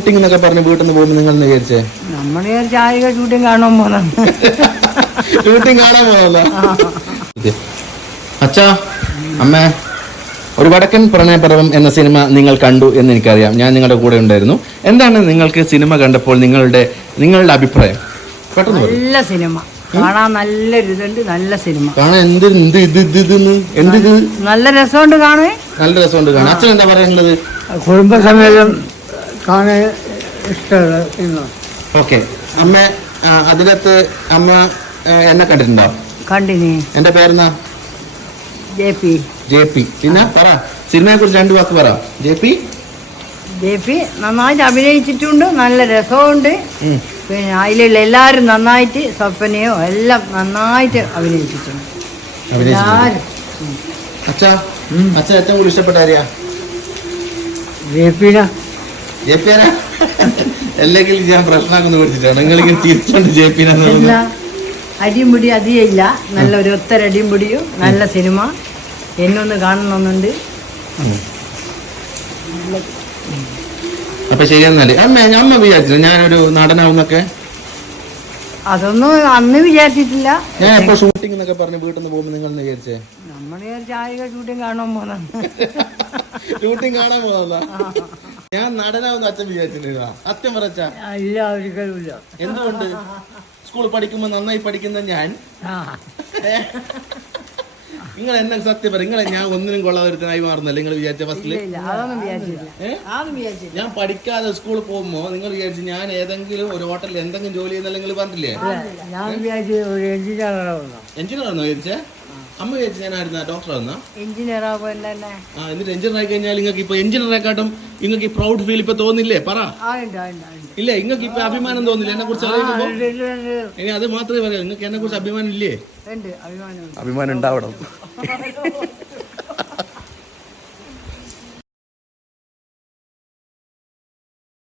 Shooting എന്നൊക്കെ പറഞ്ഞ് വീട്ടിൽ നിന്ന് പോകുമ്പോൾ നിങ്ങൾ വിചാരിച്ചേ നമ്മൾ ചായ ഷൂട്ടിംഗ് കാണാൻ പോകുന്ന ഷൂട്ടിംഗ് കാണാൻ പോകുന്നല്ലോ. അച്ഛാ അമ്മ, ഒരു വടക്കൻ പ്രണയപർവം എന്ന സിനിമ നിങ്ങൾ കണ്ടു എന്ന് എനിക്കറിയാം. ഞാൻ നിങ്ങളുടെ കൂടെ ഉണ്ടായിരുന്നു. എന്താണ് നിങ്ങൾക്ക് സിനിമ കണ്ടപ്പോൾ നിങ്ങളുടെ അഭിപ്രായം? പെട്ടെന്ന് നല്ല സിനിമ കാണാൻ, നല്ലൊരു ഇതുണ്ട്. നല്ല സിനിമ കാണാൻ നല്ല രസമുണ്ട് കാണുവേ. നല്ല രസമുണ്ട് കാണാൻ. അച്ഛൻ എന്താ പറയുന്നത്? കുടുംബസമേതം കാണാൻ ഇഷ്ടമുള്ള. ഓക്കെ അമ്മ, അതിനകത്ത് അമ്മ എന്നെ കണ്ടിട്ടുണ്ടോ? കണ്ടിനി. എന്റെ പേരെന്നാ? J P. പിന്നെ പറ, സിനിമയെ കുറിച്ച് 2 വാക്ക് പറ. ജെ പി നന്നായിട്ട് അഭിനയിച്ചിട്ടുണ്ട്. നല്ല രസമുണ്ട്. പിന്നെ അതിലുള്ള എല്ലാവരും നന്നായിട്ട്, സ്വപ്നയോ എല്ലാം നന്നായിട്ട് അഭിനയിച്ചിട്ടുണ്ട്. എല്ലാവരും. അച്ഛൻ ഏറ്റവും കൂടുതൽ ഇഷ്ടപ്പെട്ട ആരെയാ? ജെ പി അല്ലെങ്കിൽ ഞാൻ പ്രശ്നമാക്കുന്നു പിടിച്ചിട്ടാണ് നിങ്ങളിങ്ങനെ തിരിച്ചോണ്ട് ജെ പി അടിയുംപിടി അധികമില്ല. നല്ല ഒരു ഒത്തരടിയും പിടിയും. നല്ല സിനിമ. എന്നൊന്ന് കാണണമെന്നുണ്ട്. അപ്പൊ ശരിയെന്നാല് അമ്മ വിചാരിച്ചില്ല ഞാനൊരു നടനാവുന്നൊക്കെ? അതൊന്നും അന്ന് വിചാരിച്ചിട്ടില്ല. ഞാൻ എപ്പോ ഷൂട്ടിംഗ് എന്നൊക്കെ പറഞ്ഞ് വീട്ടിൽ നിന്ന് പോകുമ്പോ നിങ്ങൾ വിചാരിച്ചേ നമ്മൾ ചായ ഷൂട്ടിംഗ് കാണാൻ പോകുന്ന ഷൂട്ടിംഗ് കാണാൻ പോകുന്നതാ. ഞാൻ നടനാവുന്ന അച്ഛൻ വിചാരിച്ചില്ല. അച്ഛൻ പറച്ചാ ഇല്ല, ഒരിക്കലും ഇല്ല. എന്തുകൊണ്ട്? സ്കൂളിൽ പഠിക്കുമ്പോ നന്നായി പഠിക്കുന്ന ഞാൻ, നിങ്ങൾ എന്നെ സത്യം പറ, നിങ്ങളെ ഞാൻ ഒന്നിനും കൊള്ളാതിരുത്തനായി മാറുന്നല്ലേ നിങ്ങൾ വിചാരിച്ച ഫസ്റ്റില്? ഞാൻ പഠിക്കാതെ സ്കൂളിൽ പോകുമ്പോ നിങ്ങൾ വിചാരിച്ചു ഞാൻ ഏതെങ്കിലും ഒരു ഹോട്ടലിൽ എന്തെങ്കിലും ജോലി ചെയ്യുന്നല്ല നിങ്ങൾ പറഞ്ഞില്ലേ? എഞ്ചിനീയർ ആണോ വിചാരിച്ചേ? അമ്മ വിചാരിച്ചു ഞാനായിരുന്ന ഡോക്ടർ ആവുന്ന എഞ്ചിനീയർ. എന്നിട്ട് എഞ്ചിനീയർ ആയി കഴിഞ്ഞാൽ നിങ്ങൾക്ക് ഇപ്പൊ എഞ്ചിനീയറെക്കാട്ടും നിങ്ങൾക്ക് ഈ പ്രൗഡ് ഫീൽ ഇപ്പൊ തോന്നില്ലേ? പറ. ഇല്ലേ? നിങ്ങൾക്ക് ഇപ്പൊ അഭിമാനം തോന്നില്ല എന്നെ കുറിച്ച് അറിയുമ്പോ? ഇനി അത് മാത്രമേ പറയാം, നിങ്ങൾക്ക് എന്നെ കുറിച്ച് അഭിമാനം ഇല്ലേ? അഭിമാനം ഉണ്ടാവണം.